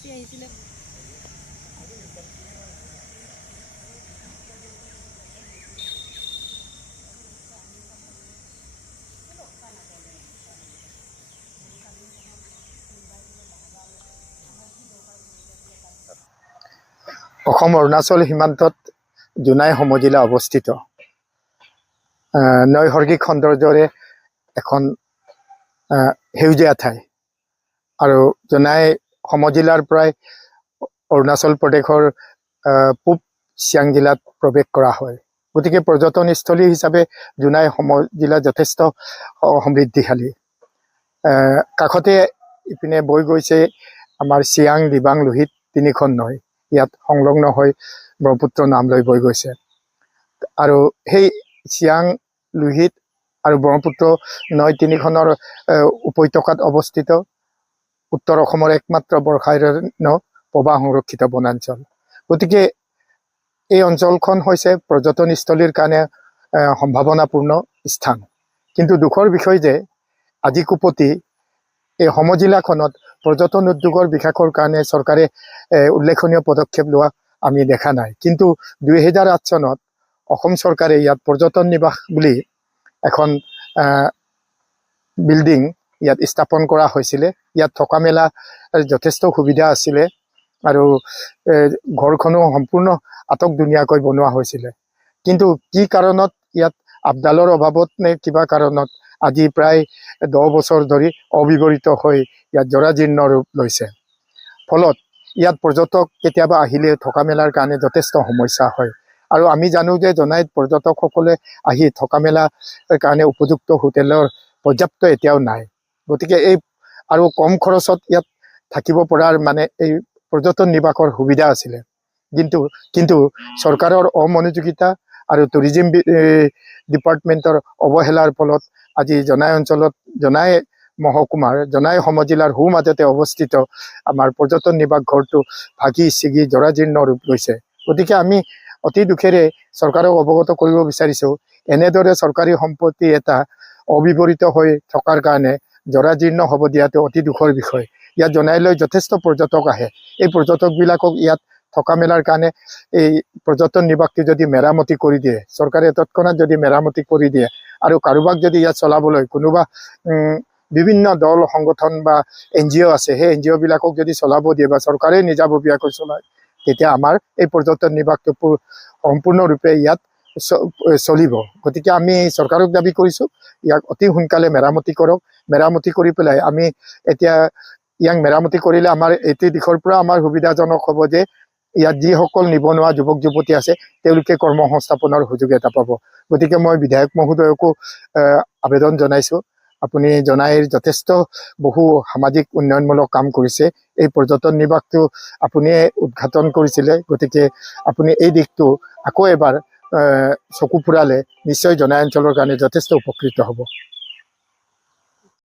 Party আহিছিলে। অসম অৰুণাচল সীমান্তত জোনাই সমজিলা অৱস্থিত। নৈসৰ্গিক সৌন্দৰ্যৰে এখন সেউজীয়া ঠাই আৰু জোনাই সমজিলাৰ পৰাই অৰুণাচল প্ৰদেশৰ পূব চিয়াং জিলাত প্ৰৱেশ কৰা হয়। গতিকে পৰ্যটনস্থলী হিচাপে জোনাই সমজিলা যথেষ্ট সমৃদ্ধিশালী। কাষতে ইপিনে বৈ গৈছে আমাৰ চিয়াং, দিবাং, লোহিত তিনিখন নৈ। ইয়াত সংলগ্ন হৈ ব্ৰহ্মপুত্ৰ নাম লৈ বৈ গৈছে আৰু সেই চিয়াং, লোহিত আৰু ব্ৰহ্মপুত্ৰ নৈ তিনিখনৰ উপত্যকাত অৱস্থিত উত্তৰ অসমৰ একমাত্ৰ বৰ্ষাৰণ্য প্ৰবাহ সংৰক্ষিত বনাঞ্চল। গতিকে এই অঞ্চলখন হৈছে পৰ্যটনস্থলীৰ কাৰণে সম্ভাৱনাপূৰ্ণ স্থান। কিন্তু দুখৰ বিষয় যে আজি কোপতি এই সমজিলাখনত পৰ্যটন উদ্যোগৰ বিকাশৰ কাৰণে চৰকাৰে উল্লেখনীয় পদক্ষেপ লোৱা আমি দেখা নাই। কিন্তু 2008 চনত অসম চৰকাৰে ইয়াত পৰ্যটন নিবাস বুলি এখন বিল্ডিং ইয়াত স্থাপন কৰা হৈছিলে। ইয়াত থকা মেলা যথেষ্ট সুবিধা আছিলে আৰু ঘৰখনো সম্পূৰ্ণ আটকধুনীয়াকৈ বনোৱা হৈছিলে। কিন্তু কি কাৰণত ইয়াত আপডালৰ অভাৱত নে কিবা কাৰণত আজি প্ৰায় 10 বছৰ ধৰি অবিৱৰিত হৈ ইয়াত জৰাজীৰ্ণ ৰূপ লৈছে। ফলত ইয়াত পৰ্যটক কেতিয়াবা আহিলে থকা মেলাৰ কাৰণে যথেষ্ট সমস্যা হয় আৰু আমি জানো যে জোনাইত পৰ্যটকসকলে আহি থকা মেলাৰ কাৰণে উপযুক্ত হোটেলৰ পৰ্যাপ্ত এতিয়াও নাই। গতিকে এই আৰু কম খৰচত ইয়াত থাকিব পৰাৰ মানে এই পৰ্যটন নিবাসৰ সুবিধা আছিলে। কিন্তু চৰকাৰৰ অমনোযোগিতা আৰু টুৰিজিম ডিপাৰ্টমেণ্টৰ অৱহেলাৰ ফলত আজি জোনাই অঞ্চলত জোনাই মহকুমাৰ জোনাই সমজিলাৰ মাজতে অৱস্থিত আমাৰ পৰ্যটন নিবাস ঘৰটো ভাগি ছিগি জৰাজীৰ্ণ ৰূপ লৈছে। গতিকে আমি অতি দুখেৰে চৰকাৰক অৱগত কৰিব বিচাৰিছোঁ, এনেদৰে চৰকাৰী সম্পত্তি এটা অবিৱৰিত হৈ থকাৰ কাৰণে জৰাজীৰ্ণ হ'ব দিয়াটো অতি দুখৰ বিষয়। ইয়াত জোনাইলৈ যথেষ্ট পৰ্যটক আহে। এই পৰ্যটকবিলাকক ইয়াত থকা মেলাৰ কাৰণে এই পৰ্যটন নিবাসটো যদি মেৰামতি কৰি দিয়ে, চৰকাৰে তৎক্ষণাত যদি মেৰামতি কৰি দিয়ে আৰু কাৰোবাক যদি ইয়াত চলাবলৈ কোনোবা বিভিন্ন দল সংগঠন বা NGO আছে, সেই NGO বিলাকক যদি চলাব দিয়ে বা চৰকাৰে নিজাববীয়াকৈ চলায়, তেতিয়া আমাৰ এই পৰ্যটন নিবাসটো সম্পূৰ্ণৰূপে ইয়াত চলিব। গতিকে আমি চৰকাৰক দাবী কৰিছোঁ, ইয়াক অতি সোনকালে মেৰামতি কৰক। মেৰামতি কৰি পেলাই আমি এতিয়া ইয়াক মেৰামতি কৰিলে আমাৰ এইটো দিশৰ পৰা আমাৰ সুবিধাজনক হ'ব যে ইয়াত যিসকল নিবনুৱা যুৱক যুৱতী আছে তেওঁলোকে কৰ্মসংস্থাপনৰ সুযোগ এটা পাব। গতিকে মই বিধায়ক মহোদয়কো আবেদন জনাইছোঁ, আপুনি জোনাইৰ যথেষ্ট বহু সামাজিক উন্নয়নমূলক কাম কৰিছে। এই পৰ্যটন নিবাসটো আপুনিয়ে উদ্ঘাটন কৰিছিলে। গতিকে আপুনি এই দিশটো আকৌ এবাৰ চকু ফুৰালে নিশ্চয় জোনাই অঞ্চলৰ কাৰণে যথেষ্ট উপকৃত হ'ব।